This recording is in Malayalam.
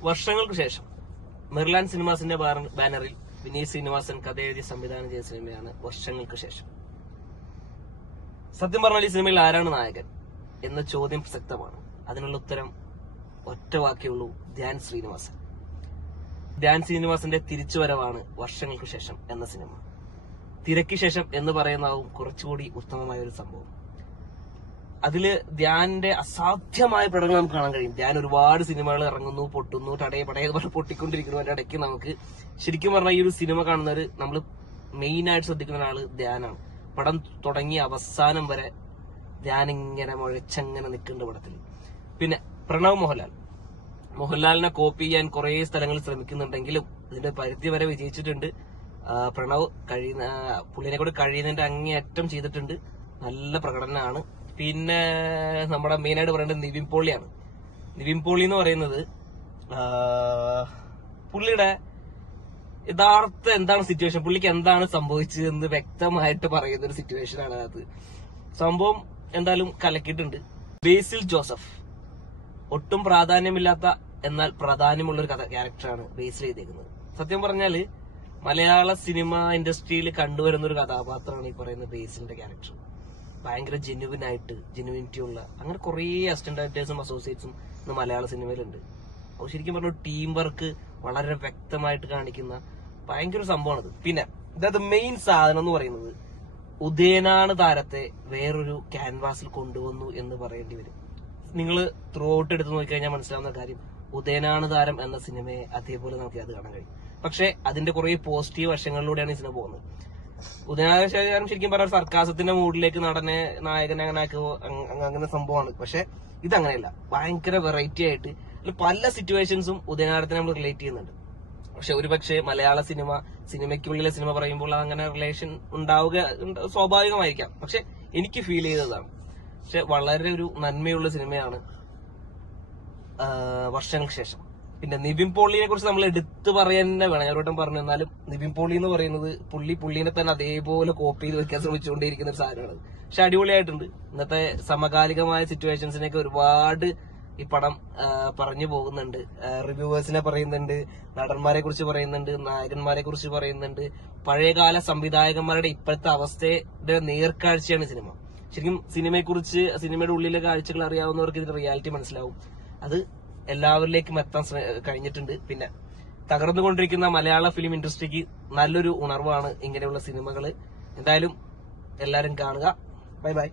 വർഷങ്ങൾക്ക് ശേഷം മെർലാൻ സിനിമാസിന്റെ ബാനറിൽ വിനീത് ശ്രീനിവാസൻ കഥ എഴുതി സംവിധാനം ചെയ്ത സിനിമയാണ് വർഷങ്ങൾക്ക് ശേഷം. സത്യം പറഞ്ഞാൽ ഈ സിനിമയിൽ ആരാണ് നായകൻ എന്ന ചോദ്യം പ്രസക്തമാണ്. അതിനുള്ള ഉത്തരം ഒറ്റ വാക്കേ ധ്യാൻ ശ്രീനിവാസൻ. ധ്യാൻ ശ്രീനിവാസന്റെ തിരിച്ചുവരവാണ് വർഷങ്ങൾക്ക് ശേഷം എന്ന സിനിമ. തിരക്ക് ശേഷം എന്ന് പറയുന്നതാവും കുറച്ചുകൂടി ഉത്തമമായ ഒരു സംഭവം. അതിൽ ധ്യാനിന്റെ അസാധ്യമായ പ്രകടനം നമുക്ക് കാണാൻ കഴിയും. ധ്യാൻ ഒരുപാട് സിനിമകൾ ഇറങ്ങുന്നു പൊട്ടുന്നു തടയെ പടയെ പോലെ പൊട്ടിക്കൊണ്ടിരിക്കുന്നു അതിന്റെ ഇടയ്ക്ക് നമുക്ക് ശരിക്കും പറഞ്ഞാൽ ഈ ഒരു സിനിമ കാണുന്നവർ നമ്മൾ മെയിൻ ആയിട്ട് ശ്രദ്ധിക്കുന്ന ഒരാൾ ധ്യാനാണ്. പടം തുടങ്ങി അവസാനം വരെ ധ്യാൻ ഇങ്ങനെ മുഴച്ചങ്ങനെ നിൽക്കുന്നുണ്ട് പടത്തിൽ. പിന്നെ പ്രണവ് മോഹൻലാൽ. മോഹൻലാലിനെ കോപ്പി ചെയ്യാൻ കുറെ സ്ഥലങ്ങളിൽ ശ്രമിക്കുന്നുണ്ടെങ്കിലും ഇതിന്റെ പരിധി വരെ വിജയിച്ചിട്ടുണ്ട്. പ്രണവ് കഴിയുന്ന പുള്ളിനെ കൂടെ കഴിയുന്നതിന്റെ അങ്ങേയറ്റം ചെയ്തിട്ടുണ്ട്. നല്ല പ്രകടനമാണ്. പിന്നെ നമ്മുടെ മെയിനായിട്ട് പറയേണ്ടത് നിവിൻ പോളിയാണ്. നിവിൻ പോളി എന്ന് പറയുന്നത് പുള്ളിയുടെ യഥാർത്ഥ എന്താണ് സിറ്റുവേഷൻ പുള്ളിക്ക് എന്താണ് സംഭവിച്ചതെന്ന് വ്യക്തമായിട്ട് പറയുന്ന ഒരു സിറ്റുവേഷൻ ആണ് അത് സംഭവം എന്തായാലും കലക്കിയിട്ടുണ്ട്. ബേസിൽ ജോസഫ്. ഒട്ടും പ്രാധാന്യമില്ലാത്ത എന്നാൽ പ്രാധാന്യമുള്ള ഒരു കഥ ക്യാരക്ടറാണ് ബേസിൽ ചെയ്തേക്കുന്നത് സത്യം പറഞ്ഞാൽ മലയാള സിനിമ ഇൻഡസ്ട്രിയിൽ കണ്ടുവരുന്ന ഒരു കഥാപാത്രമാണ് ഈ പറയുന്ന ബേസിലിന്റെ ക്യാരക്ടർ ഭയങ്കര ജെന്യുവിൻ ആയിട്ട് ജെന്യുവിനിറ്റി ഉള്ള അങ്ങനെ കുറേ അസിസ്റ്റന്റ് ഡയറക്ടേഴ്സും അസോസിയേറ്റ്സും ഇന്ന് മലയാള സിനിമയിലുണ്ട് അപ്പോൾ ശരിക്കും പറഞ്ഞു ടീം വർക്ക് വളരെ വ്യക്തമായിട്ട് കാണിക്കുന്ന ഭയങ്കര സംഭവമാണത്. പിന്നെ ഇതായത് മെയിൻ സാധനം എന്ന് പറയുന്നത് ഉദയനാണ് താരത്തെ വേറൊരു ക്യാൻവാസിൽ കൊണ്ടുവന്നു എന്ന് പറയേണ്ടി വരും. നിങ്ങൾ ത്രൂ ഔട്ട് എടുത്ത് നോക്കിക്കഴിഞ്ഞാൽ മനസ്സിലാവുന്ന കാര്യം ഉദയനാണ് താരം എന്ന സിനിമയെ അതേപോലെ നമുക്ക് അത് കാണാൻ കഴിയും. പക്ഷെ അതിന്റെ കുറെ പോസിറ്റീവ് വശങ്ങളിലൂടെയാണ് ഈ സിനിമ പോകുന്നത്. ഉദയനാരം ശരിക്കും പറഞ്ഞ സർക്കാസത്തിന്റെ മൂഡിലേക്ക് നടനെ നായകനെ അങ്ങനെ അങ്ങനെ സംഭവമാണ്. പക്ഷെ ഇതങ്ങനെയല്ല. ഭയങ്കര വെറൈറ്റി ആയിട്ട് പല സിറ്റുവേഷൻസും ഉദയനാരത്തിനെ നമ്മൾ റിലേറ്റ് ചെയ്യുന്നുണ്ട്. പക്ഷെ ഒരുപക്ഷെ മലയാള സിനിമ സിനിമയ്ക്കുള്ളിലെ സിനിമ പറയുമ്പോൾ അങ്ങനെ റിലേഷൻ ഉണ്ടാവുക ഉണ്ട്- സ്വാഭാവികമായിരിക്കാം. പക്ഷെ എനിക്ക് ഫീൽ ചെയ്തതാണ്. പക്ഷെ വളരെ ഒരു നന്മയുള്ള സിനിമയാണ് വർഷങ്ങൾക്ക് ശേഷം. പിന്നെ നിവിൻ പോളിയെ കുറിച്ച് നമ്മൾ എടുത്തു പറയാൻ തന്നെ വേണം. ഞാൻ ഒരുവട്ടം പറഞ്ഞു എന്നാലും നിവിൻ പോളി എന്ന് പറയുന്നത് പുള്ളി പുള്ളിനെ തന്നെ അതേപോലെ കോപ്പി ചെയ്ത് വെക്കാൻ ശ്രമിച്ചുകൊണ്ടിരിക്കുന്ന ഒരു സാധനമാണ്. പക്ഷെ അടിപൊളിയായിട്ടുണ്ട്. ഇന്നത്തെ സമകാലികമായ സിറ്റുവേഷൻസിനെയൊക്കെ ഒരുപാട് ഈ പടം പറഞ്ഞു പോകുന്നുണ്ട്. റിവ്യൂവേഴ്സിനെ പറയുന്നുണ്ട് നടന്മാരെ കുറിച്ച് പറയുന്നുണ്ട് നായകന്മാരെ കുറിച്ച് പറയുന്നുണ്ട്. പഴയകാല സംവിധായകന്മാരുടെ ഇപ്പോഴത്തെ അവസ്ഥയുടെ നേർക്കാഴ്ചയാണ് സിനിമ. ശരിക്കും സിനിമയെക്കുറിച്ച് സിനിമയുടെ ഉള്ളിലെ കാഴ്ചകൾ അറിയാവുന്നവർക്ക് ഇതിന്റെ റിയാലിറ്റി മനസ്സിലാവും. അത് എല്ലാവരിലേക്കും എത്താൻ കഴിഞ്ഞിട്ടുണ്ട്. പിന്നെ തകർന്നുകൊണ്ടിരിക്കുന്ന മലയാള ഫിലിം ഇൻഡസ്ട്രിക്ക് നല്ലൊരു ഉണർവാണ് ഇങ്ങനെയുള്ള സിനിമകൾ എന്തായാലും എല്ലാവരും കാണുക. Bye bye.